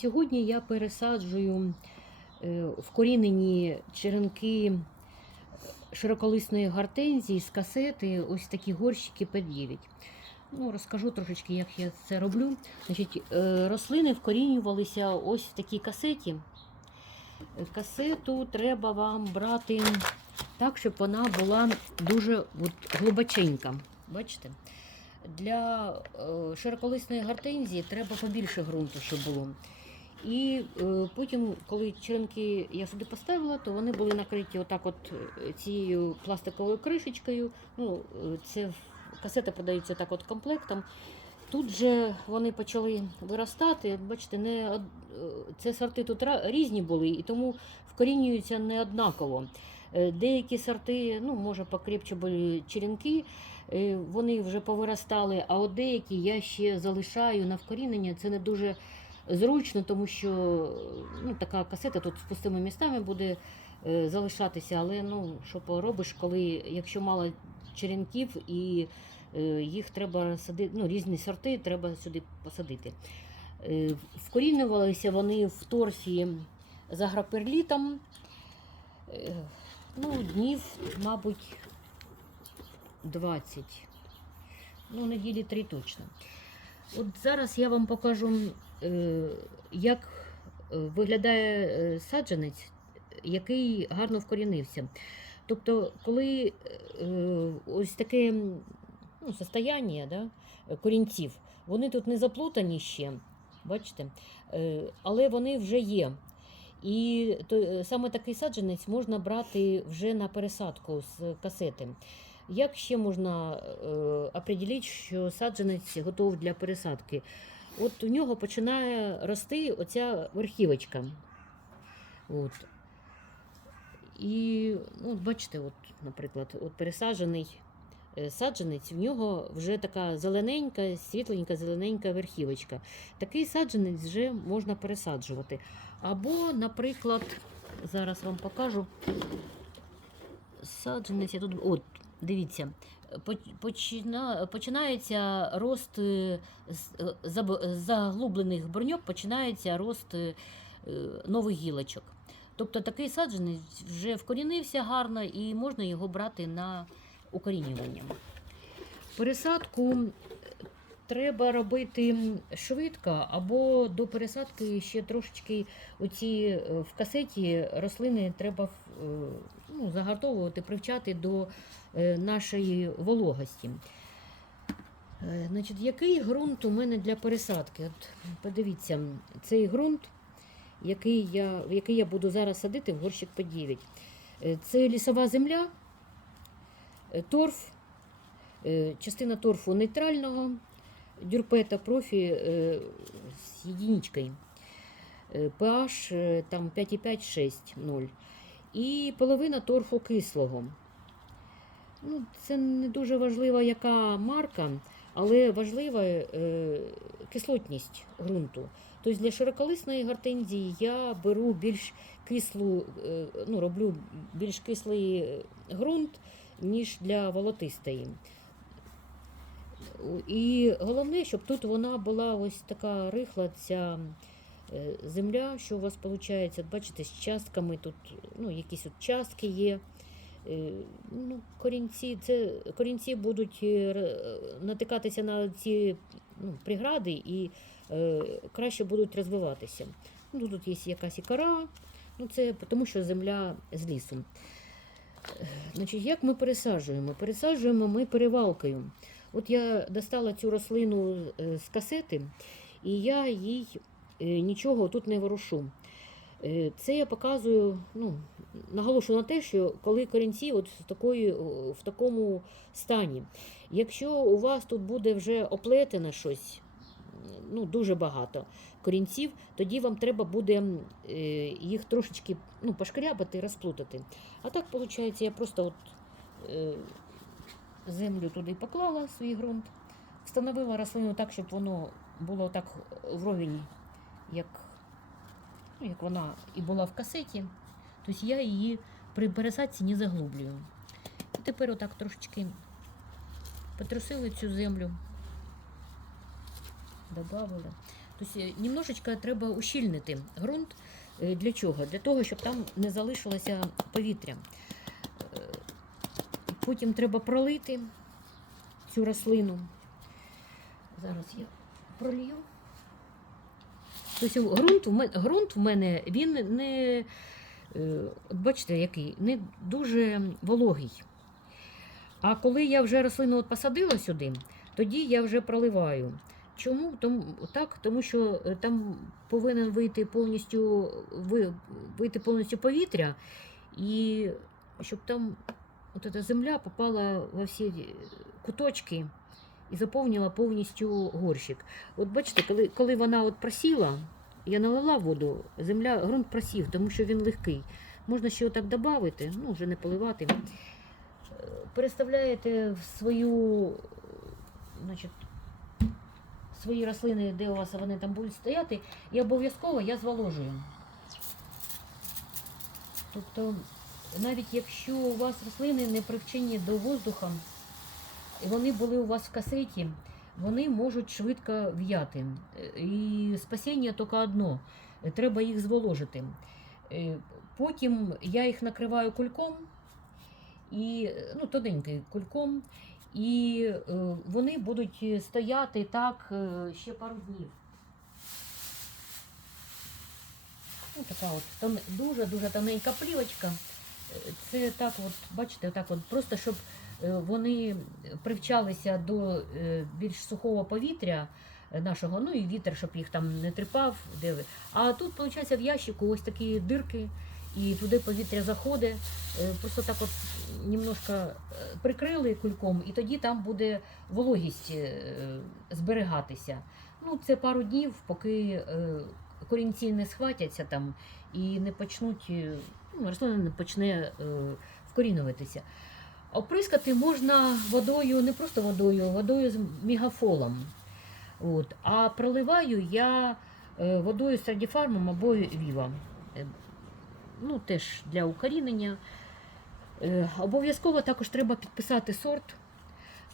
Сьогодні я пересаджую е, вкорінені черенки широколисної гортензії з касети, ось такі горщики П9. Ну, розкажу трошечки, як я це роблю. Значить, е, рослини вкорінювалися ось в такій касеті. Е, Касету треба вам брати так, щоб вона була дуже от, глибоченька. Бачите? Для е, широколисної гортензії треба побільше ґрунту, щоб було. І е, потім, коли черенки я сюди поставила, то вони були накриті отак от е, цією пластиковою кришечкою. Ну, е, це касета продається так от комплектом. Тут же вони почали виростати. Бачите, не це сорти тут різні були, і тому вкорінюються не однаково. Деякі сорти, ну, може, покрепче були черенки, вони вже повиростали, а от деякі я ще залишаю на вкорінення. Це не дуже зручно, тому що ну, така касета тут з пустими містами буде е, залишатися. Але ну, що поробиш, коли якщо мало черенків і е, їх треба садити, ну, різні сорти треба сюди посадити. Е, Вкорінювалися вони в торфі з агроперлітом. Ну, днів, мабуть, 20. Ну, неділі 3 точно. От зараз я вам покажу, як е, виглядає е, саджанець, який гарно вкорінився. Тобто, коли е, ось таке ну, состояння да, корінців, вони тут не заплутані ще, бачите, е, але вони вже є. І то, е, саме такий саджанець можна брати вже на пересадку з касети. Як ще можна е, определити, що саджанець готов для пересадки? От у нього починає рости оця верхівочка. От. І ну, бачите, от, наприклад, от пересаджений е, саджанець, в нього вже така зелененька, світленька, зелененька верхівочка. Такий саджанець вже можна пересаджувати. Або, наприклад, зараз вам покажу саджанець. Я тут, от, дивіться, починається рост е, е, заглублених броньок, починається рост е, нових гілочок. Тобто такий саджанець вже вкорінився гарно і можна його брати на укорінювання. Пересадку треба робити швидко, або до пересадки ще трошечки оці е, в касеті рослини треба е, ну, загартовувати, привчати до е, нашої вологості. Значить, який ґрунт у мене для пересадки? От подивіться, цей ґрунт, який я, в який я буду зараз садити в горщик по 9. Е, Це лісова земля, торф, частина торфу нейтрального, дюрпета профі е, з єдиничкою. Е, pH е, там 5,5-6,0. І половина торфу кислого. Ну, це не дуже важлива, яка марка, але важлива е, кислотність ґрунту. Тобто для широколисної гортензії я беру більш кислу, е, ну, роблю більш кислий е, ґрунт, ніж для волотистої. І головне, щоб тут вона була ось така рихла, ця е, земля, що у вас виходить, бачите, з частками тут ну, якісь от частки є. Е, Ну, корінці, це, корінці будуть е, натикатися на ці ну, прегради і е, краще будуть розвиватися. Ну, тут є якась і кора, ну, це тому що земля з лісу. Значить, як ми пересаджуємо? Пересаджуємо ми перевалкою. От я достала цю рослину е, з касети, і я їй е, нічого тут не ворушу. Е, Це я показую, ну, наголошую на те, що коли корінці от в, такої, в такому стані. Якщо у вас тут буде вже оплетено щось, ну, дуже багато корінців, тоді вам треба буде їх трошечки ну, пошкрябати, розплутати. А так, виходить, я просто от, землю туди поклала, свій ґрунт, встановила рослину так, щоб воно було так вровень, як, ну, як вона і була в касеті. Тобто я її при пересадці не заглублюю. І тепер отак трошечки потрусили цю землю, добавили. Тобто е, немножечко треба ущільнити ґрунт. Е, Для чого? Для того, щоб там не залишилося повітря. Потім треба пролити цю рослину. Зараз я пролью. Тобто ґрунт, ґрунт в мене він не, е, бачите, який, не дуже вологий. А коли я вже рослину от посадила сюди, тоді я вже проливаю. Чому? Тому, так, тому що е, там повинен вийти повністю, вийти повністю повітря, і щоб там от эта земля попала во всі куточки і заповнила повністю горщик. От бачите, коли, коли вона от просіла, я налила воду, земля, ґрунт просів, тому що він легкий. Можна ще отак додати, ну вже не поливати. Е, Переставляєте в свою, значить, свої рослини, де у вас вони там будуть стояти, і обов'язково я зволожую. Тобто, навіть якщо у вас рослини не привчені до воздуха, і вони були у вас в касеті, вони можуть швидко в'яти. Е, І спасіння тільки одно. Треба їх зволожити. Е, Потім я їх накриваю кульком, і, ну, тоненьким кульком, і е, вони будуть стояти так ще пару днів. Ну, така от дуже-дуже тоненька плівочка. Це так, от, бачите, так от, просто щоб е, вони привчалися до е, більш сухого повітря е, нашого, ну і вітер, щоб їх там не тріпав. Де ви. А тут, виходить, в ящику ось такі дирки, і туди повітря заходить. Просто так от немножко прикрили кульком, і тоді там буде вологість зберігатися. Ну, це пару днів, поки корінці не схватяться там і не почнуть, рослина не почне е, вкорінюватися. Оприскати можна водою, не просто водою, водою з мегафолом. От. А проливаю я е, водою з радіфармом або віва. Е, Ну, теж для укорінення. Обов'язково також треба підписати сорт,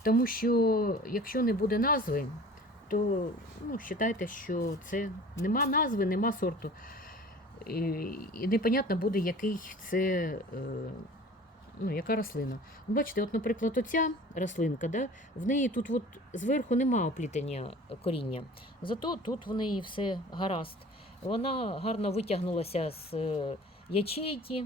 тому що якщо не буде назви, то ну, вважайте, що це нема назви, нема сорту. І, непонятно буде, який це, е, ну, яка рослина. Бачите, от, наприклад, оця рослинка, да, в неї тут от зверху нема оплітання коріння. Зато тут в неї все гаразд. Вона гарно витягнулася з е, ячейки.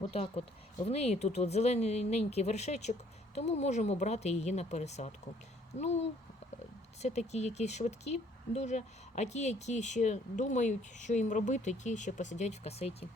Отак от. В неї тут от зелененький вершечок, тому можемо брати її на пересадку. Ну, це такі якісь швидкі дуже, а ті, які ще думають, що їм робити, ті ще посидять в касеті.